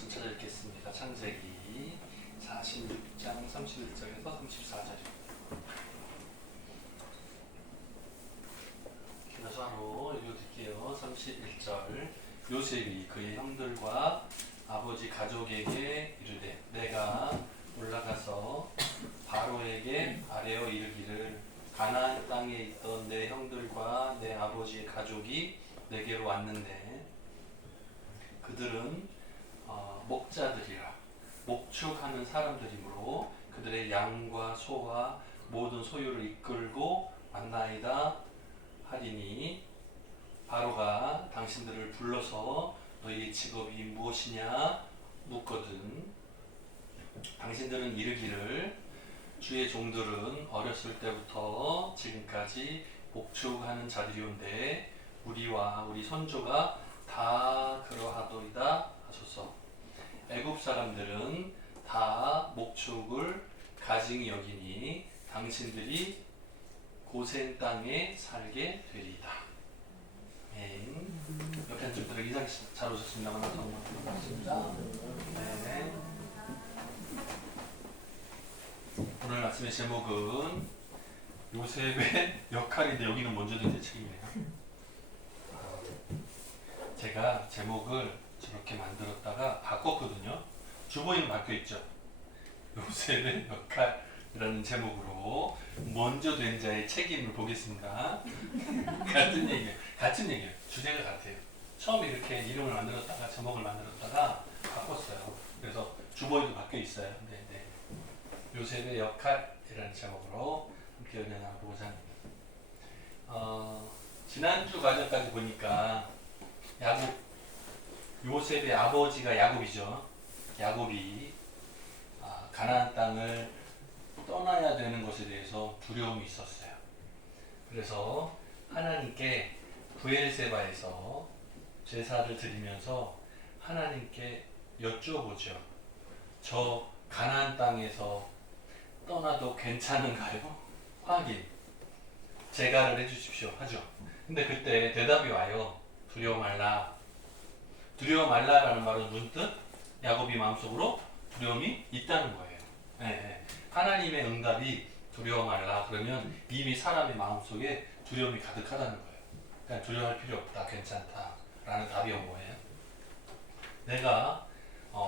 말씀 찾아 읽겠습니다. 창세기 46장 31절에서 34절입니다. 그래서 바로 읽어드릴게요. 31절 요셉이 그의 형들과 아버지 가족에게 이르되 내가 올라가서 바로에게 아뢰어 이르기를 가나안 땅에 있던 내 형들과 내 아버지의 가족이 내게로 왔는데 그들은 목자들이라 목축하는 사람들이므로 그들의 양과 소와 모든 소유를 이끌고 왔나이다 하리니 바로가 당신들을 불러서 너희의 직업이 무엇이냐 묻거든 당신들은 이르기를 주의 종들은 어렸을 때부터 지금까지 목축하는 자들이온데 우리와 우리 선조가 다 그러하도이다 하소서. 애굽 사람들은 다 목축을 가증히 여기니 당신들이 고센 땅에 살게 되리이다. 옆에 한 분들 이상 잘 오셨습니다만 반갑습니다. 네. 오늘 아침의 제목은 요셉의 역할인데 여기는 먼저 된 제 책이네요. 제가 제목을 저렇게 만들었다가 바꿨거든요. 주보에는 바뀌어있죠. 요셉의 역할이라는 제목으로 먼저 된 자의 책임을 보겠습니다. 같은 얘기예요. 주제가 같아요. 처음에 이렇게 이름을 만들었다가 제목을 만들었다가 바꿨어요. 그래서 주보에도 바뀌어있어요. 네. 요셉의 역할이라는 제목으로 함께 은혜 나눠보고자 합니다. 지난주 과정까지 보니까 야곱, 요셉의 아버지가 야곱이죠. 야곱이 가나안 땅을 떠나야 되는 것에 대해서 두려움이 있었어요. 그래서 하나님께 브엘세바에서 제사를 드리면서 하나님께 여쭤보죠. 저 가나안 땅에서 떠나도 괜찮은가요? 확인. 제가를 해주십시오. 하죠. 근데 그때 대답이 와요. 두려워 말라. 두려워 말라라는 말은 문득 야곱이 마음속으로 두려움이 있다는 거예요. 네. 하나님의 응답이 두려워 말라 그러면 이미 사람의 마음속에 두려움이 가득하다는 거예요. 그러니까 두려워할 필요 없다. 괜찮다. 라는 답이 온 거예요. 내가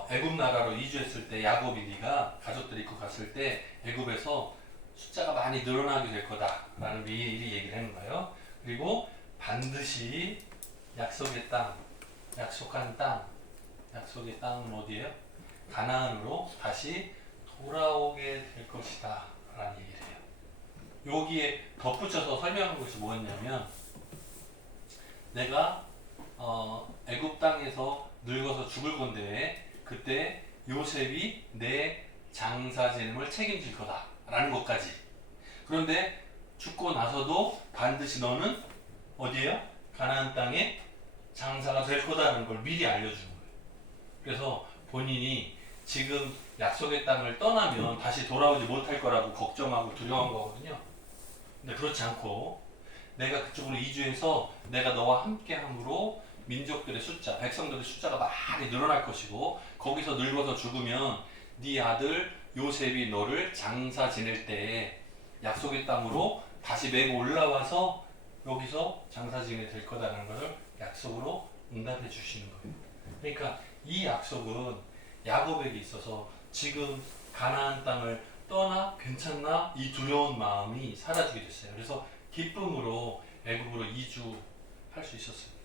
애굽 나라로 이주했을 때 야곱이 네가 가족들이 입고 갔을 때 애굽에서 숫자가 많이 늘어나게 될 거다라는 미리 얘기를 하는 거예요. 그리고 반드시 약속의 땅, 약속한 땅, 약속의 땅은 어디예요? 가나안으로 다시 돌아오게 될 것이다 라는 얘기를 해요. 여기에 덧붙여서 설명한 것이 뭐였냐면 내가 애굽 땅에서 늙어서 죽을 건데 그때 요셉이 내 장사 지냄을 책임질 거다 라는 것까지. 그런데 죽고 나서도 반드시 너는 어디에요? 가나안 땅에 장사가 될 거다라는 걸 미리 알려주는 거예요. 그래서 본인이 지금 약속의 땅을 떠나면 다시 돌아오지 못할 거라고 걱정하고 두려워한 거거든요. 근데 그렇지 않고 내가 그쪽으로 이주해서 내가 너와 함께 함으로 민족들의 숫자, 백성들의 숫자가 많이 늘어날 것이고 거기서 늙어서 죽으면 네 아들 요셉이 너를 장사 지낼 때 약속의 땅으로 다시 메고 올라와서 여기서 장사 지내 될 거다라는 것을 약속으로 응답해 주시는 거예요. 그러니까 이 약속은 야곱에게 있어서 지금 가나안 땅을 떠나 괜찮나 이 두려운 마음이 사라지게 됐어요. 그래서 기쁨으로 애굽으로 이주할 수 있었습니다.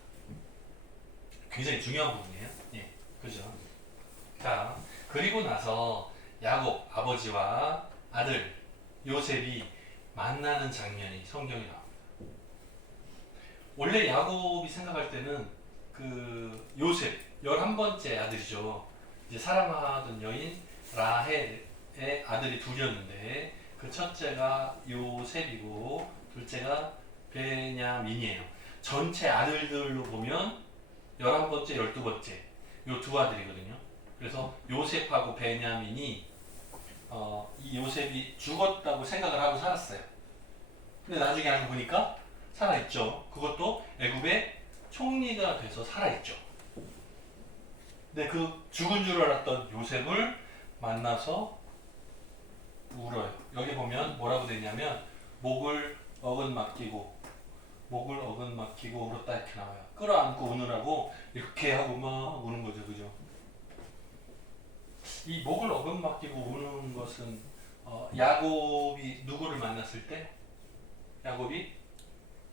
굉장히 중요한 부분이에요. 예, 그죠? 자, 그리고 나서 야곱 아버지와 아들 요셉이 만나는 장면이 성경에 나옵니다. 원래 야곱이 생각할 때는 그 요셉 11번째 아들이죠. 이제 사랑하던 여인 라헬의 아들이 둘이었는데 그 첫째가 요셉이고 둘째가 베냐민이에요. 전체 아들들로 보면 11번째, 12번째 요 두 아들이거든요. 그래서 요셉하고 베냐민이 이 요셉이 죽었다고 생각을 하고 살았어요. 근데 나중에 알고 보니까 살아있죠. 그것도 애굽의 총리가 돼서 살아있죠. 근데 그 죽은 줄 알았던 요셉을 만나서 울어요. 여기 보면 뭐라고 되냐면 목을 어긋 맡기고 목을 어긋 맡기고 울었다 이렇게 나와요. 끌어안고 우느라고 이렇게 하고 막 우는 거죠, 그죠? 이 목을 어긋 맡기고 우는 것은 야곱이 누구를 만났을 때? 야곱이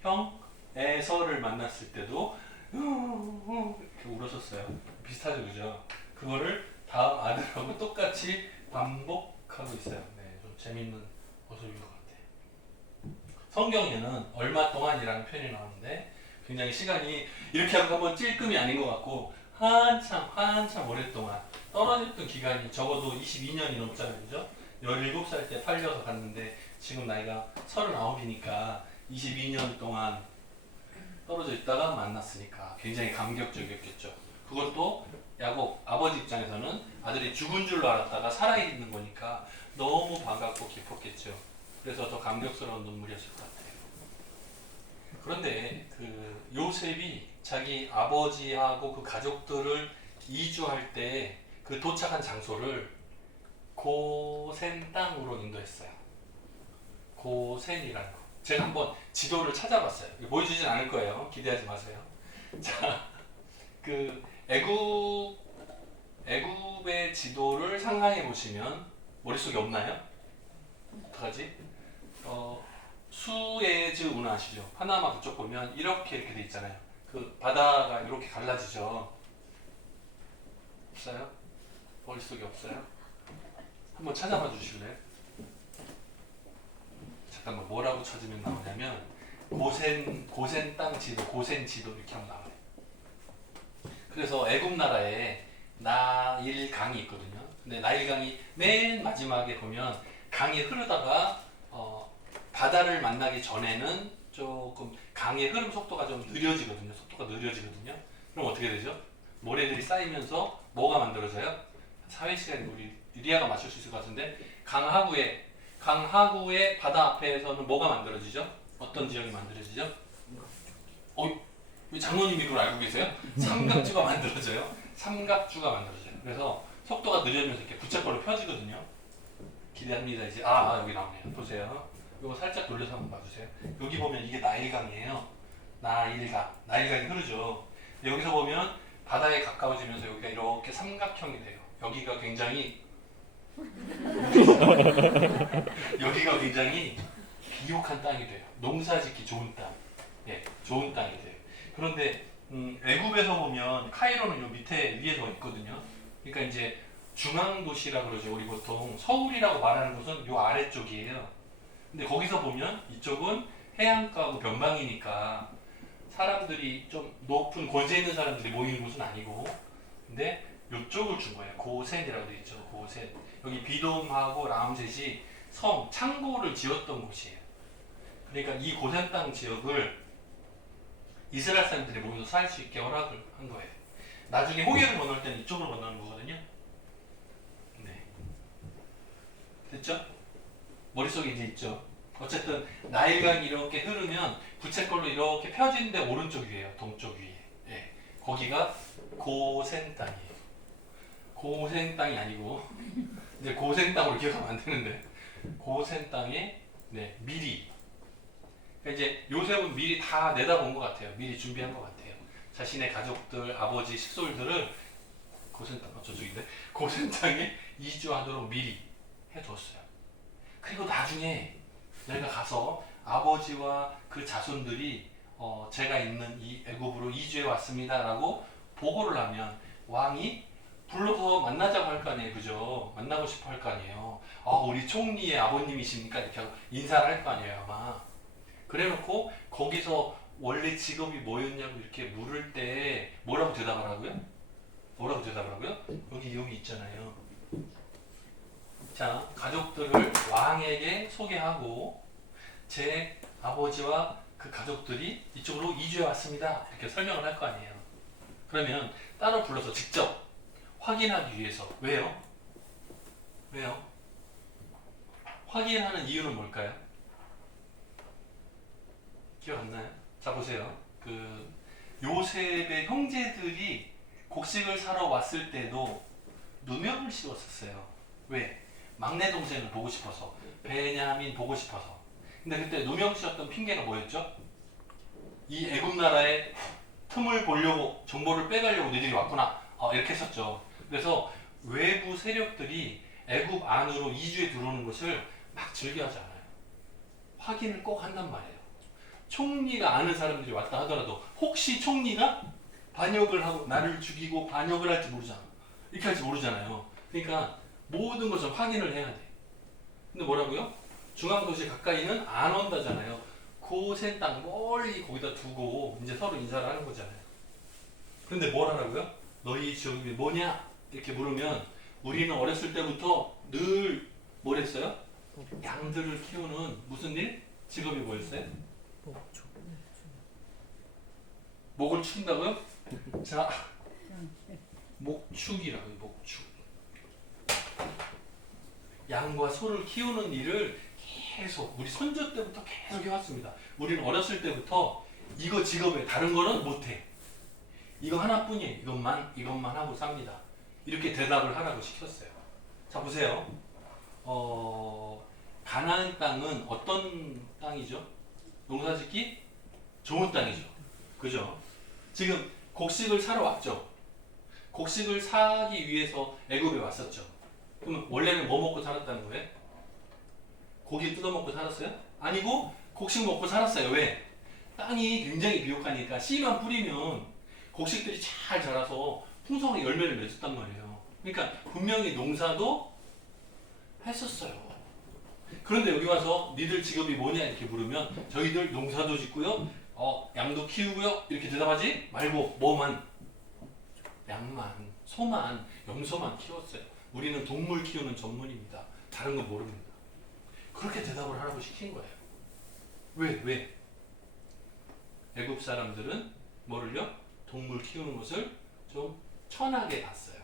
형 에서를 만났을 때도 이렇게 울었었어요. 비슷하죠, 그죠? 그거를 다음 아들하고 똑같이 반복하고 있어요. 네, 좀 재밌는 모습인 것 같아요. 성경에는 얼마 동안이라는 표현이 나오는데 굉장히 시간이 이렇게 하고 한번 찔끔이 아닌 것 같고 한참 오랫동안 떨어졌던 기간이 적어도 22년이 넘잖아요, 그죠? 17살 때 팔려서 갔는데 지금 나이가 39이니까 22년 동안 떨어져 있다가 만났으니까 굉장히 감격적이었겠죠. 그것도 야곱 아버지 입장에서는 아들이 죽은 줄로 알았다가 살아있는 거니까 너무 반갑고 기뻤겠죠. 그래서 더 감격스러운 눈물이었을 것 같아요. 그런데 그 요셉이 자기 아버지하고 그 가족들을 이주할 때 그 도착한 장소를 고센 땅으로 인도했어요. 고센이라는 거. 제가 한번 지도를 찾아봤어요. 보여주진 않을 거예요. 기대하지 마세요. 자, 그 애굽의 지도를 상상해 보시면 머릿속에 없나요? 어떡하지? 수에즈 운하 아시죠? 파나마 그쪽 보면 이렇게 돼 있잖아요. 그 바다가 이렇게 갈라지죠. 없어요? 머릿속에 없어요? 한번 찾아봐 주실래요? 잠깐만, 뭐라고 찾으면 나오냐면 고센 땅 지도, 고센 지도 이렇게 하면 나와요. 그래서 애굽 나라에 나일 강이 있거든요. 근데 나일 강이 맨 마지막에 보면 강이 흐르다가 바다를 만나기 전에는 조금 강의 흐름 속도가 좀 느려지거든요. 속도가 느려지거든요. 그럼 어떻게 되죠? 모래들이 쌓이면서 뭐가 만들어져요? 사회 시간 우리 리아가 맞출 수 있을 것 같은데 강하구의 바다 앞에서는 뭐가 만들어지죠? 어떤 지역이 만들어지죠? 왜 장모님이 그걸 알고 계세요? 삼각주가 만들어져요. 삼각주가 만들어져요. 그래서 속도가 느려지면서 이렇게 부채꼴로 펴지거든요. 기대합니다. 이제 여기 나오네요. 보세요. 이거 살짝 돌려서 한번 봐주세요. 여기 보면 이게 나일강이에요. 나일강이 흐르죠. 여기서 보면 바다에 가까워지면서 여기가 이렇게 삼각형이 돼요. 여기가 굉장히 비옥한 땅이 돼요. 농사짓기 좋은 땅. 예, 좋은 땅이 돼요. 그런데 애굽에서 보면 카이로는 요 밑에 위에서 있거든요. 그러니까 이제 중앙 도시라 그러죠. 우리 보통 서울이라고 말하는 곳은 요 아래쪽이에요. 근데 거기서 보면 이쪽은 해안가고 변방이니까 사람들이 좀 높은 권세 있는 사람들이 모이는 곳은 아니고, 근데 이쪽을 준 거예요. 고센이라고 되어 있죠. 고센. 여기 비돔하고 람셋이 창고를 지었던 곳이에요. 그러니까 이 고센 땅 지역을 이스라엘 사람들이 모여서 살 수 있게 허락을 한 거예요. 나중에 홍해를 건널 때는 이쪽으로 건너는 거거든요. 네. 됐죠? 머릿속에 이제 있죠. 어쨌든 나일강이 이렇게 흐르면 부채꼴로 이렇게 펴지는데 오른쪽 위에요. 동쪽 위에. 예. 거기가 고센 땅이에요. 고센 땅이 아니고 이제 고센 땅으로 기억하면 안 되는데 고센 땅에 미리. 그러니까 이제 요셉은 미리 다 내다본 것 같아요. 미리 준비한 것 같아요. 자신의 가족들, 아버지, 식솔들을 고센 땅, 저쪽인데 고센 땅에 이주하도록 미리 해뒀어요. 그리고 나중에 내가 가서 아버지와 그 자손들이 제가 있는 이 애굽으로 이주해 왔습니다라고 보고를 하면 왕이 불러서 만나자고 할 거 아니에요, 그죠? 만나고 싶어 할 거 아니에요. 우리 총리의 아버님이십니까? 이렇게 하고 인사를 할 거 아니에요, 아마. 그래놓고 거기서 원래 직업이 뭐였냐고 이렇게 물을 때 뭐라고 대답하라고요? 여기 있잖아요. 자, 가족들을 왕에게 소개하고 제 아버지와 그 가족들이 이쪽으로 이주해 왔습니다. 이렇게 설명을 할 거 아니에요. 그러면 따로 불러서 직접 확인하기 위해서. 왜요? 확인하는 이유는 뭘까요? 기억 안 나요? 자, 보세요. 그 요셉의 형제들이 곡식을 사러 왔을 때도 누명을 씌웠었어요. 왜? 막내 동생을 보고 싶어서, 베냐민 보고 싶어서. 근데 그때 누명 씌웠던 핑계가 뭐였죠? 이 애굽 나라의 틈을 보려고, 정보를 빼가려고 너희들이 왔구나. 이렇게 했었죠. 그래서 외부 세력들이 애굽 안으로 이주해 들어오는 것을 막 즐겨하지 않아요. 확인을 꼭 한단 말이에요. 총리가 아는 사람들이 왔다 하더라도 혹시 총리가 반역을 하고 나를 죽이고 반역을 할지 모르잖아. 이렇게 할지 모르잖아요. 그러니까 모든 것을 확인을 해야 돼. 근데 뭐라고요? 중앙도시 가까이는 안 온다잖아요. 고센 땅 멀리 거기다 두고 이제 서로 인사를 하는 거잖아요. 그런데 뭘 하라고요? 너희 직업이 뭐냐? 이렇게 물으면 우리는 어렸을 때부터 늘 뭘 했어요? 양들을 키우는 무슨 일? 직업이 뭐였어요? 목을 축인다고요? 자, 목축이라고요. 목축. 양과 소를 키우는 일을 계속 우리 선조 때부터 계속 해왔습니다. 우리는 어렸을 때부터 이거 직업에 다른 거는 못해. 이거 하나뿐이에요. 이것만 하고 삽니다. 이렇게 대답을 하라고 시켰어요. 자, 보세요. 가나안 땅은 어떤 땅이죠? 농사짓기 좋은 땅이죠. 그죠? 지금 곡식을 사러 왔죠. 곡식을 사기 위해서 애굽에 왔었죠. 그럼 원래는 뭐 먹고 살았다는 거예요? 고기 뜯어먹고 살았어요? 아니고 곡식 먹고 살았어요. 왜? 땅이 굉장히 비옥하니까 씨만 뿌리면 곡식들이 잘 자라서 풍성하게 열매를 맺었단 말이에요. 그러니까 분명히 농사도 했었어요. 그런데 여기 와서 니들 직업이 뭐냐 이렇게 물으면 저희들 농사도 짓고요, 양도 키우고요 이렇게 대답하지 말고 뭐만? 양만, 소만, 염소만 키웠어요. 우리는 동물 키우는 전문입니다. 다른 건 모릅니다. 그렇게 대답을 하라고 시킨 거예요. 왜? 애굽 사람들은 뭐를요? 동물 키우는 것을 좀 천하게 봤어요.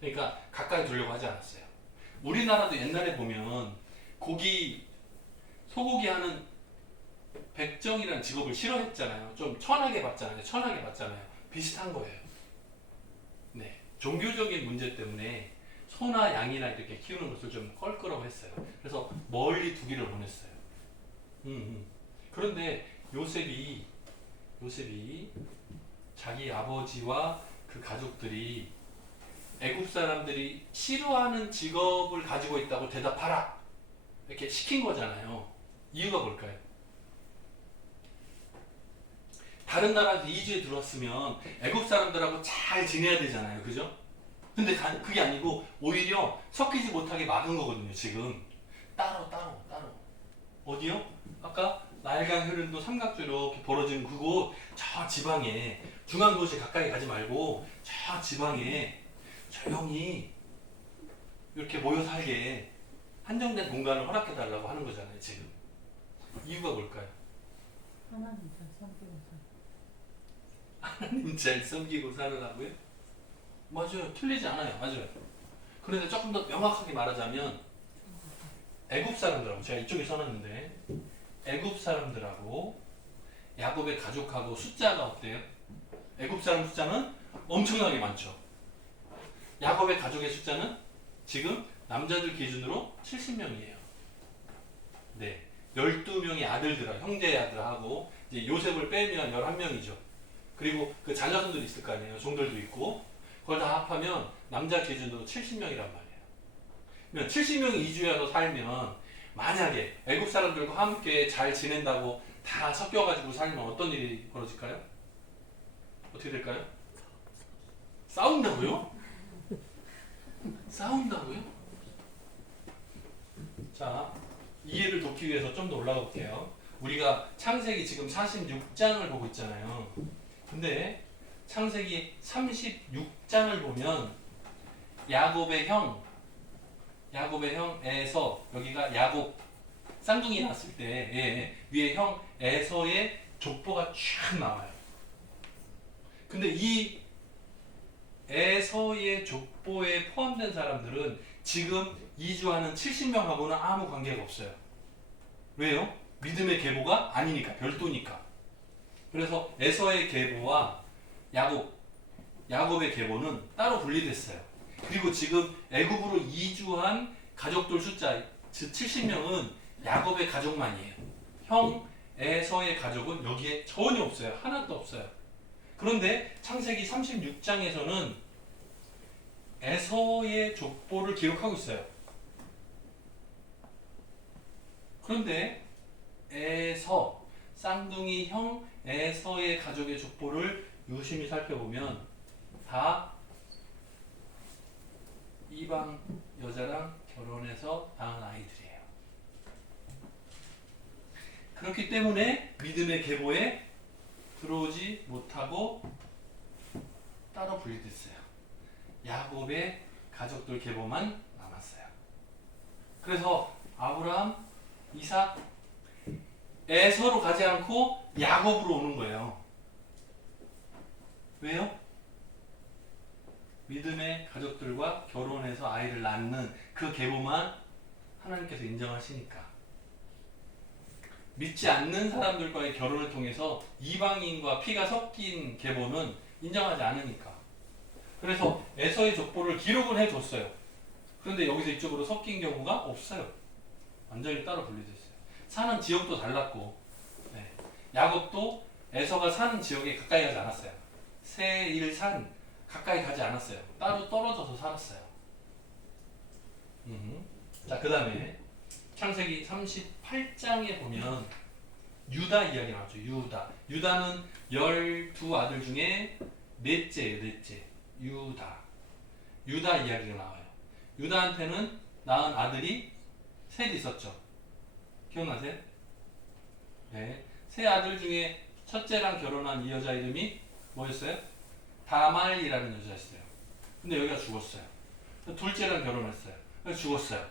그러니까 가까이 두려고 하지 않았어요. 우리나라도 옛날에 보면 소고기 하는 백정이라는 직업을 싫어했잖아요. 좀 천하게 봤잖아요. 비슷한 거예요. 네. 종교적인 문제 때문에 소나 양이나 이렇게 키우는 것을 좀 껄끄러워했어요. 그래서 멀리 두기를 원했어요. 그런데 요셉이 자기 아버지와 그 가족들이 애굽 사람들이 싫어하는 직업을 가지고 있다고 대답하라 이렇게 시킨 거잖아요. 이유가 뭘까요? 다른 나라에서 이주에 들어왔으면 애굽 사람들하고 잘 지내야 되잖아요. 그죠? 근데 그게 아니고 오히려 섞이지 못하게 막은 거거든요. 지금 따로 어디요? 아까 나일강 흐름도 삼각주로 이렇게 벌어지는 그곳, 저 지방에, 중앙도시 가까이 가지 말고 저 지방에 조용히 이렇게 모여 살게 한정된 공간을 허락해 달라고 하는 거잖아요. 지금 이유가 뭘까요? 하나님 잘 섬기고 하나님 잘 섬기고 살으라고요? 맞아요. 틀리지 않아요. 맞아요. 그런데 조금 더 명확하게 말하자면 애굽 사람들하고, 제가 이쪽에 써놨는데 애굽 사람들하고 야곱의 가족하고 숫자가 어때요? 애굽 사람 숫자는 엄청나게 많죠. 야곱의 가족의 숫자는 지금 남자들 기준으로 70명이에요. 네. 12명의 아들들하고, 형제의 아들하고, 이제 요셉을 빼면 11명이죠. 그리고 그 자녀손들이 있을 거 아니에요. 종들도 있고. 그걸 다 합하면 남자 기준으로 70명이란 말이에요. 그러면 70명이 이주해 와서 살면 만약에 애국 사람들과 함께 잘 지낸다고 다 섞여가지고 살면 어떤 일이 벌어질까요? 어떻게 될까요? 싸운다고요? 싸운다고요? 자, 이해를 돕기 위해서 좀 더 올라가 볼게요. 우리가 창세기 지금 46장을 보고 있잖아요. 근데 창세기 36장을 보면 야곱의 형 에서, 여기가 야곱 쌍둥이 낳았을 때 위에 형 에서의 족보가 쫙 나와요. 근데 이 에서의 족보에 포함된 사람들은 지금 이주하는 70명하고는 아무 관계가 없어요. 왜요? 믿음의 계보가 아니니까, 별도니까. 그래서 에서의 계보와 야곱 야곱의 계보는 따로 분리됐어요. 그리고 지금 애굽으로 이주한 가족들 숫자 즉 70명은 야곱의 가족만이에요. 형 에서의 가족은 여기에 전혀 없어요. 하나도 없어요. 그런데 창세기 36장에서는 에서의 족보를 기록하고 있어요. 그런데 에서 쌍둥이 형 에서의 가족의 족보를 유심히 살펴보면 다 이방 여자랑 결혼해서 낳은 아이들이에요. 그렇기 때문에 믿음의 계보에 들어오지 못하고 따로 분리됐어요. 야곱의 가족들 계보만 남았어요. 그래서 아브라함, 이삭, 에서로 가지 않고 야곱으로 오는 거예요. 왜요? 믿음의 가족들과 결혼해서 아이를 낳는 그 계보만 하나님께서 인정하시니까. 믿지 않는 사람들과의 결혼을 통해서 이방인과 피가 섞인 계보는 인정하지 않으니까. 그래서 에서의 족보를 기록을 해줬어요. 그런데 여기서 이쪽으로 섞인 경우가 없어요. 완전히 따로 분리되어 있어요. 사는 지역도 달랐고, 네. 야곱도 에서가 사는 지역에 가까이 가지 않았어요. 세일산 가까이 가지 않았어요. 따로 떨어져서 살았어요. 자, 그 다음에 창세기 38장에 보면 유다 이야기 나왔죠. 유다는 12아들 중에 넷째예요. 넷째. 유다 이야기가 나와요. 유다한테는 낳은 아들이 셋 있었죠. 기억나세요? 네. 세 아들 중에 첫째랑 결혼한 이 여자 이름이 뭐였어요? 다말이라는 여자였어요. 근데 여기가 죽었어요. 둘째랑 결혼했어요. 죽었어요.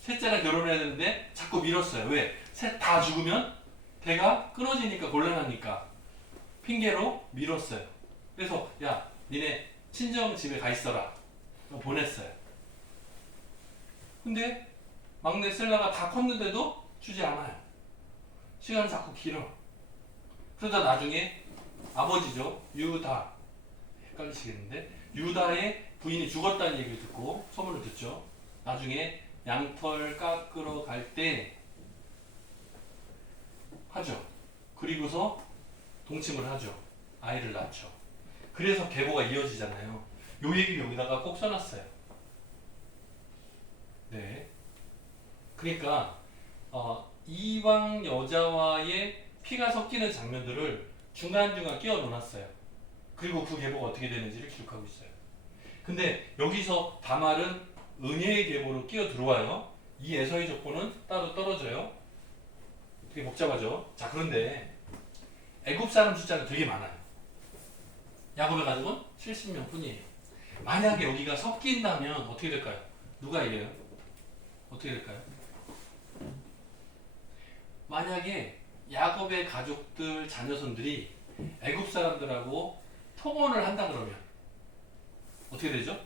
셋째랑 결혼해야 되는데 자꾸 미뤘어요. 왜? 셋 다 죽으면 대가 끊어지니까 곤란하니까 핑계로 미뤘어요. 그래서 야 니네 친정 집에 가 있어라 보냈어요. 근데 막내 셀라가 다 컸는데도 주지 않아요. 시간이 자꾸 길어. 그러다 나중에 아버지죠. 유다. 헷갈리시겠는데 유다의 부인이 죽었다는 얘기를 듣고 소문을 듣죠. 나중에 양털 깎으러 갈 때 하죠. 그리고서 동침을 하죠. 아이를 낳죠. 그래서 계보가 이어지잖아요. 요 얘기를 여기다가 꼭 써놨어요. 네. 그러니까 이방 여자와의 피가 섞이는 장면들을 중간중간 끼워 넣어놨어요. 그리고 그 계보가 어떻게 되는지를 기록하고 있어요. 근데 여기서 다말은 은혜의 계보로 끼어 들어와요. 이 에서의 족보는 따로 떨어져요. 되게 복잡하죠. 자, 그런데 애굽 사람 숫자는 되게 많아요. 야곱의 가족은 70명 뿐이에요. 만약에 여기가 섞인다면 어떻게 될까요? 누가 이겨요? 어떻게 될까요? 만약에 야곱의 가족들 자녀손들이 애굽 사람들하고 통혼을 한다 그러면 어떻게 되죠?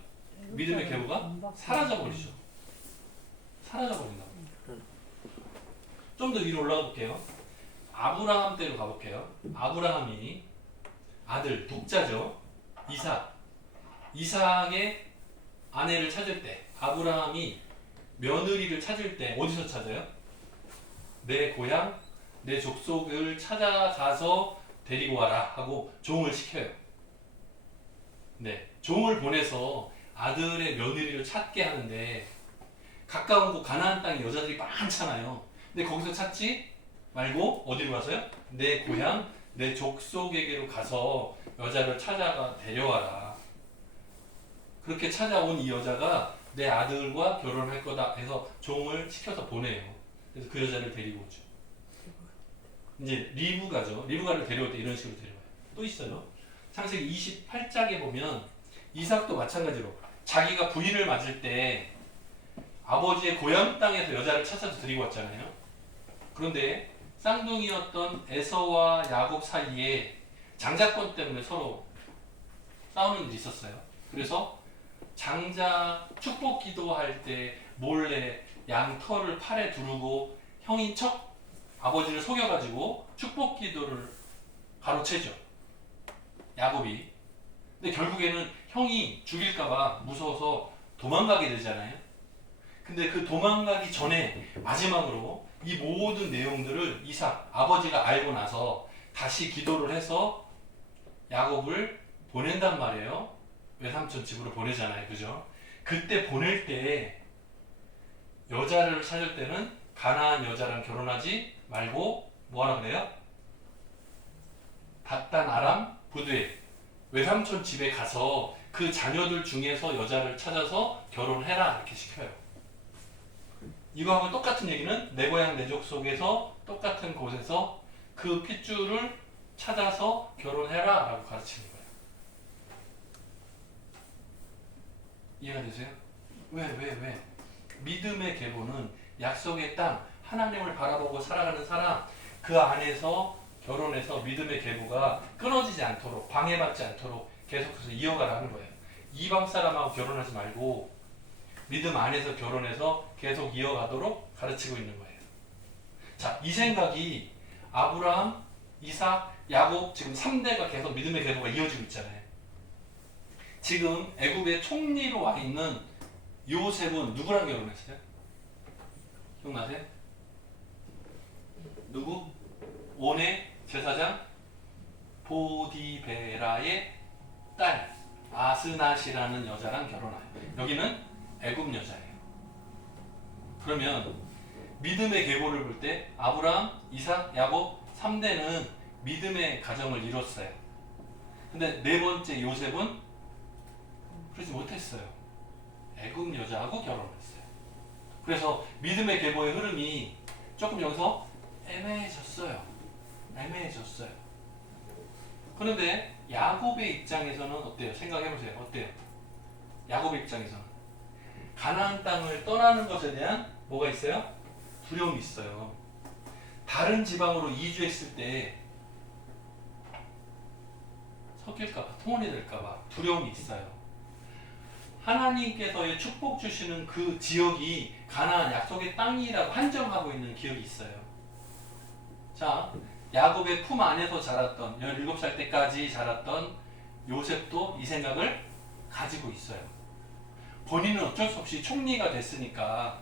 믿음의 계보가 사라져버리죠. 사라져버린다고. 좀 더 위로 올라가 볼게요. 아브라함 때로 가볼게요. 아브라함이 아들, 독자죠. 이삭의 아내를 찾을 때, 아브라함이 며느리를 찾을 때 어디서 찾아요? 내 고향, 내 족속을 찾아가서 데리고 와라 하고 종을 시켜요. 네, 종을 보내서 아들의 며느리를 찾게 하는데 가까운 곳 가나안 땅에 여자들이 많잖아요. 근데 거기서 찾지 말고 어디로 가서요? 내 고향, 내 족속에게로 가서 여자를 찾아가 데려와라. 그렇게 찾아온 이 여자가 내 아들과 결혼할 거다 해서 종을 시켜서 보내요. 그래서 그 여자를 데리고 오죠. 이제 리브가죠. 리브가를 데려올 때 이런 식으로 데려와요. 또 있어요. 창세기 28장에 보면 이삭도 마찬가지로 자기가 부인을 맞을 때 아버지의 고향 땅에서 여자를 찾아서 데리고 왔잖아요. 그런데 쌍둥이였던 에서와 야곱 사이에 장자권 때문에 서로 싸우는 일이 있었어요. 그래서 장자 축복 기도할 때 몰래 양 털을 팔에 두르고 형인 척 아버지를 속여가지고 축복 기도를 가로채죠. 야곱이. 근데 결국에는 형이 죽일까봐 무서워서 도망가게 되잖아요. 근데 그 도망가기 전에 마지막으로 이 모든 내용들을 이삭 아버지가 알고 나서 다시 기도를 해서 야곱을 보낸단 말이에요. 외삼촌 집으로 보내잖아요. 그죠? 그때 보낼 때 여자를 찾을 때는 가나안 여자랑 결혼하지 말고 뭐 하라 그래요? 닷단 아람 부두에 외삼촌 집에 가서 그 자녀들 중에서 여자를 찾아서 결혼해라 이렇게 시켜요. 이거하고 똑같은 얘기는 내 고향 내 족속에서 똑같은 곳에서 그 핏줄을 찾아서 결혼해라 라고 가르치는 거예요. 이해가 되세요? 왜? 믿음의 계보는 약속의 땅, 하나님을 바라보고 살아가는 사람, 그 안에서 결혼해서 믿음의 계보가 끊어지지 않도록, 방해받지 않도록 계속해서 이어가라는 거예요. 이방 사람하고 결혼하지 말고 믿음 안에서 결혼해서 계속 이어가도록 가르치고 있는 거예요. 자, 이 생각이 아브라함, 이삭, 야곱 지금 3대가 계속 믿음의 계보가 이어지고 있잖아요. 지금 애굽의 총리로 와 있는 요셉은 누구랑 결혼했어요? 기억나세요? 누구? 온의 제사장 보디베라의 딸 아스낫이라는 여자랑 결혼해요. 여기는 애굽 여자예요. 그러면 믿음의 계보를 볼 때 아브라함, 이삭, 야곱 3대는 믿음의 가정을 이뤘어요. 근데 네 번째 요셉은 그러지 못했어요. 애굽 여자하고 결혼했어요. 그래서 믿음의 계보의 흐름이 조금 여기서 애매해졌어요. 그런데 야곱의 입장에서는 어때요? 생각해보세요. 어때요? 야곱의 입장에서는 가나안 땅을 떠나는 것에 대한 뭐가 있어요? 두려움이 있어요. 다른 지방으로 이주했을 때 섞일까봐, 통혼이 될까봐 두려움이 있어요. 하나님께서의 축복 주시는 그 지역이 가나안 약속의 땅이라고 한정하고 있는 기억이 있어요. 자, 야곱의 품 안에서 자랐던 17살 때까지 자랐던 요셉도 이 생각을 가지고 있어요. 본인은 어쩔 수 없이 총리가 됐으니까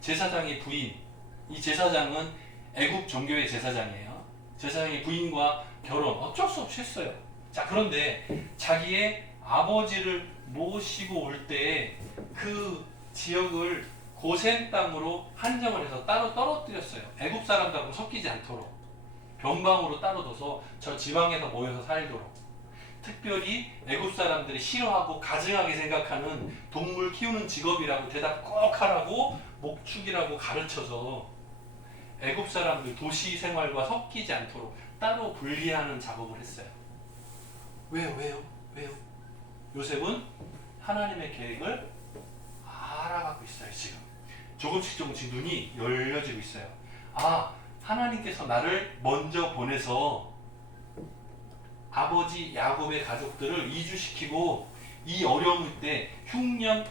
제사장의 부인, 이 제사장은 애굽 종교의 제사장이에요. 제사장의 부인과 결혼 어쩔 수 없이 했어요. 자, 그런데 자기의 아버지를 모시고 올 때 그 지역을 고센 땅으로 한정을 해서 따로 떨어뜨렸어요. 애굽 사람들하고 섞이지 않도록 변방으로 따로 둬서 저 지방에서 모여서 살도록. 특별히 애굽 사람들이 싫어하고 가증하게 생각하는 동물 키우는 직업이라고 대답 꼭 하라고 목축이라고 가르쳐서 애굽 사람들 도시 생활과 섞이지 않도록 따로 분리하는 작업을 했어요. 왜요? 요셉은 하나님의 계획을 알아가고 있어요. 지금 조금씩 눈이 열려지고 있어요. 아, 하나님께서 나를 먼저 보내서 아버지 야곱의 가족들을 이주시키고 이 어려움일 때 흉년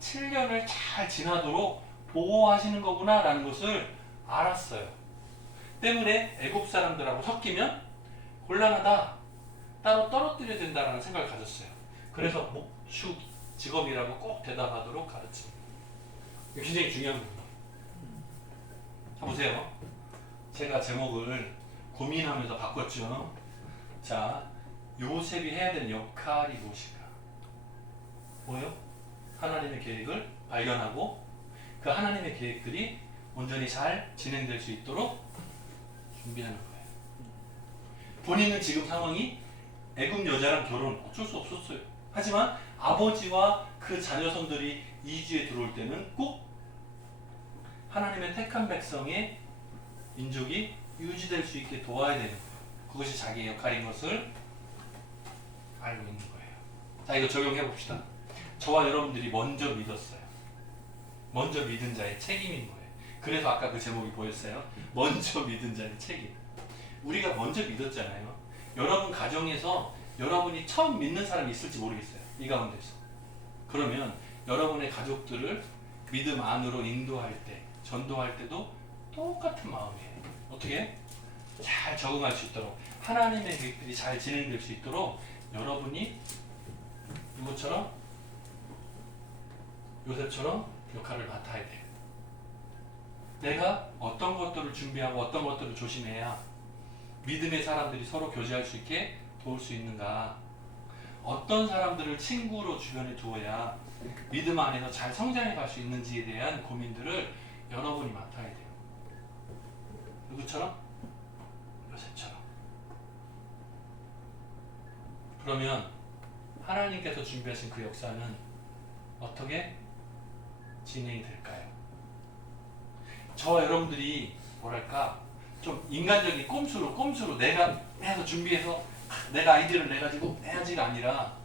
7년을 잘 지나도록 보호하시는 거구나 라는 것을 알았어요. 때문에 애굽 사람들하고 섞이면 곤란하다, 따로 떨어뜨려야 된다는 생각을 가졌어요. 그래서 목축 직업이라고 꼭 대답하도록 가르칩니다. 굉장히 중요한 부분이에요. 자, 보세요. 제가 제목을 고민하면서 바꿨죠. 자, 요셉이 해야 되는 역할이 무엇일까? 뭐요? 하나님의 계획을 발견하고 그 하나님의 계획들이 온전히 잘 진행될 수 있도록 준비하는 거예요. 본인은 지금 상황이 애굽 여자랑 결혼 어쩔 수 없었어요. 하지만 아버지와 그 자녀손들이 이주에 들어올 때는 꼭 하나님의 택한 백성의 민족이 유지될 수 있게 도와야 되는 거예요. 그것이 자기의 역할인 것을 알고 있는 거예요. 자, 이거 적용해 봅시다. 저와 여러분들이 먼저 믿었어요. 먼저 믿은 자의 책임인 거예요. 그래서 아까 그 제목이 보였어요. 먼저 믿은 자의 책임. 우리가 먼저 믿었잖아요. 여러분 가정에서 여러분이 처음 믿는 사람이 있을지 모르겠어요. 이 가운데서. 그러면 여러분의 가족들을 믿음 안으로 인도할 때, 전도할 때도 똑같은 마음이에요. 어떻게? 잘 적응할 수 있도록, 하나님의 계획들이 잘 진행될 수 있도록 여러분이 누구처럼? 요셉처럼 역할을 맡아야 돼요. 내가 어떤 것들을 준비하고 어떤 것들을 조심해야 믿음의 사람들이 서로 교제할 수 있게 도울 수 있는가? 어떤 사람들을 친구로 주변에 두어야 믿음 안에서 잘 성장해 갈 수 있는지에 대한 고민들을 여러분이 맡아야 돼요. 누구처럼? 요셉처럼. 그러면 하나님께서 준비하신 그 역사는 어떻게 진행이 될까요? 저와 여러분들이 뭐랄까 좀 인간적인 꼼수로 내가 해서 준비해서 내가 아이디어를 내가지고 해야지가 아니라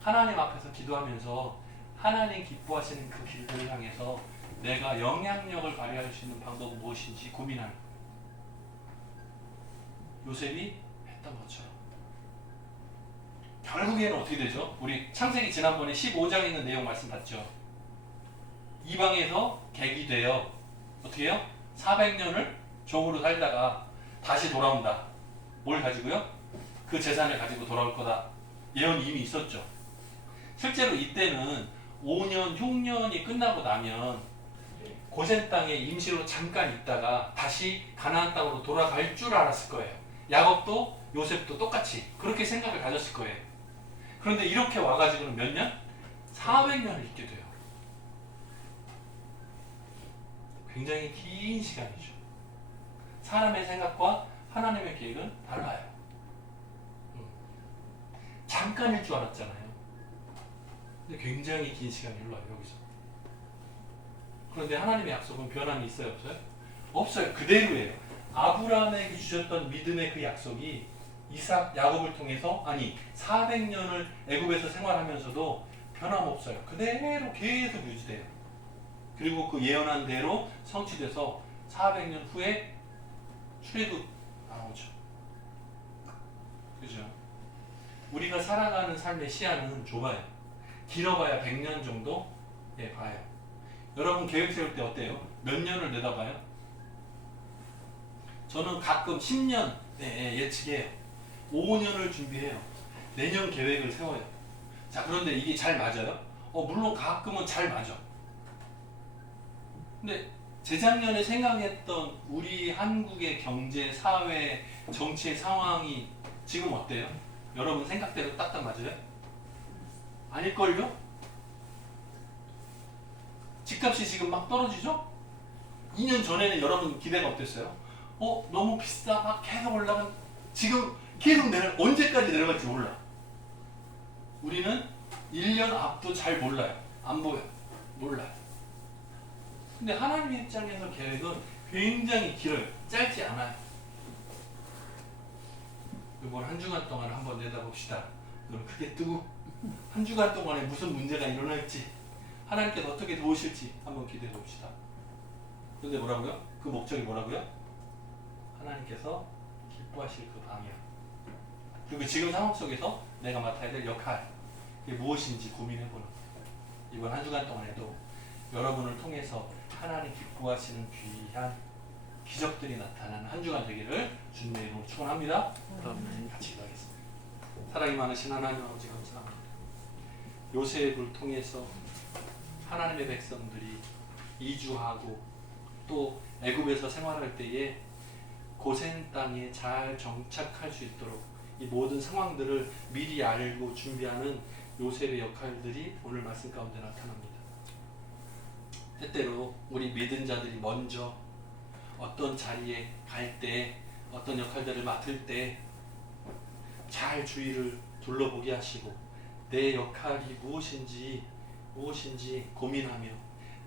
하나님 앞에서 기도하면서 하나님 기뻐하시는 그 길들을 향해서 내가 영향력을 발휘할 수 있는 방법은 무엇인지 고민하는 요셉이 했던 것처럼 결국에는 어떻게 되죠? 우리 창세기 지난번에 15장에 있는 내용 말씀 봤죠? 이방에서 객이 되어 어떻게 해요? 400년을 종으로 살다가 다시 돌아온다. 뭘 가지고요? 그 재산을 가지고 돌아올 거다. 예언이 이미 있었죠. 실제로 이때는 5년, 6년이 끝나고 나면 고센 땅에 임시로 잠깐 있다가 다시 가나안 땅으로 돌아갈 줄 알았을 거예요. 야곱도 요셉도 똑같이 그렇게 생각을 가졌을 거예요. 그런데 이렇게 와가지고는 몇 년? 400년을 있게 돼요. 굉장히 긴 시간이죠. 사람의 생각과 하나님의 계획은 달라요. 잠깐일 줄 알았잖아요. 근데 굉장히 긴 시간이 흘러요, 여기서. 그런데 하나님의 약속은 변함이 있어요, 없어요? 없어요. 그대로예요. 아브라함에게 주셨던 믿음의 그 약속이 이삭, 야곱을 통해서 400년을 애굽에서 생활하면서도 변함없어요. 그대로 계속 유지돼요. 그리고 그 예언한 대로 성취돼서 400년 후에 출애굽 나오죠. 그죠? 우리가 살아가는 삶의 시야는 좁아요. 길어봐야 100년 정도에 봐요. 여러분 계획 세울 때 어때요? 몇 년을 내다봐요? 저는 가끔 10년 예측해요. 5년을 준비해요. 내년 계획을 세워요. 자, 그런데 이게 잘 맞아요? 물론 가끔은 잘 맞아. 근데 재작년에 생각했던 우리 한국의 경제, 사회, 정치의 상황이 지금 어때요? 여러분 생각대로 딱딱 맞아요? 아닐걸요? 집값이 지금 막 떨어지죠? 2년 전에는 여러분 기대가 어땠어요? 너무 비싸, 막 계속 올라간, 지금 계속 언제까지 내려갈지 몰라. 우리는 1년 앞도 잘 몰라요. 안 보여. 몰라요. 근데 하나님의 입장에서 계획은 굉장히 길어요. 짧지 않아요. 이번 한 주간 동안 한번 내다봅시다. 눈을 크게 뜨고 한 주간 동안에 무슨 문제가 일어날지 하나님께서 어떻게 도우실지 한번 기대해 봅시다. 그런데 뭐라고요? 그 목적이 뭐라고요? 하나님께서 기뻐하실 그 방향, 그리고 지금 상황 속에서 내가 맡아야 될 역할, 그게 무엇인지 고민해보는 거예요. 이번 한 주간 동안에도 여러분을 통해서 하나님 기뻐하시는 귀한 기적들이 나타나는 한 주간 되기를 주님의 이름으로 축원합니다. 같이 기도하겠습니다. 사랑이 많으신 하나님 아버지 감사합니다. 요셉을 통해서 하나님의 백성들이 이주하고 또 애굽에서 생활할 때에 고센 땅에 잘 정착할 수 있도록 이 모든 상황들을 미리 알고 준비하는 요셉의 역할들이 오늘 말씀 가운데 나타납니다. 때때로 우리 믿은 자들이 먼저 어떤 자리에 갈 때, 어떤 역할들을 맡을 때 잘 주위를 둘러보게 하시고 내 역할이 무엇인지 고민하며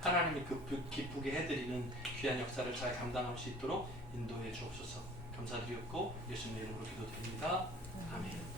하나님이 기쁘게 해드리는 귀한 역사를 잘 감당할 수 있도록 인도해 주옵소서. 감사드리옵고 예수님의 이름으로 기도드립니다. 아멘.